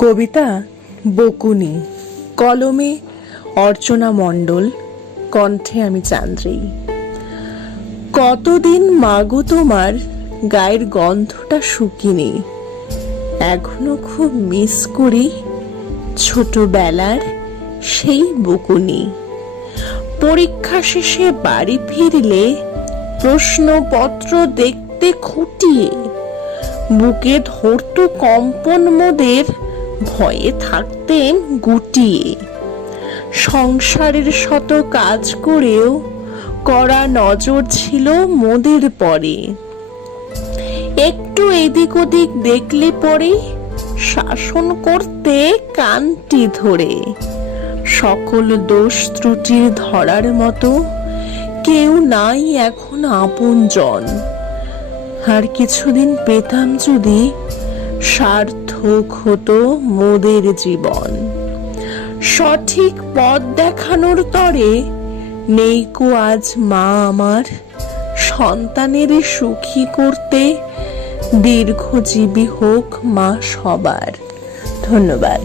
কবিতা বকুনি, কলমে অর্চনা মণ্ডল, কণ্ঠে আমি চান্দ্রেই। কতদিন মাগো তোমার গায়ের গন্ধটা শুকিনি, এখনো খুব মিস করি ছোটবেলার সেই বকুনি। পরীক্ষা শেষে বাড়ি ফিরলে প্রশ্নপত্র দেখতে খুঁটিয়ে বুকে ধরতো কম্পন মোদের, ভয়ে থাকতেন গুটিয়ে। সংসারের শত কাজ করেও কড়া নজর ছিল মোদের পরে, একটু এদিক ওদিক দেখলে পরে শাসন করতে কানটি ধরে। সকল দোষ ত্রুটির ধরার মতো কেউ নাই এখন আপনজন। আর কিছুদিন পেতাম যদি সার্থক হতো মোদের জীবন। সঠিক পথ দেখানোর তরে নেইকো আজ মা আমার, সন্তানের সুখী করতে দীর্ঘজীবী হোক মা সবার। ধন্যবাদ।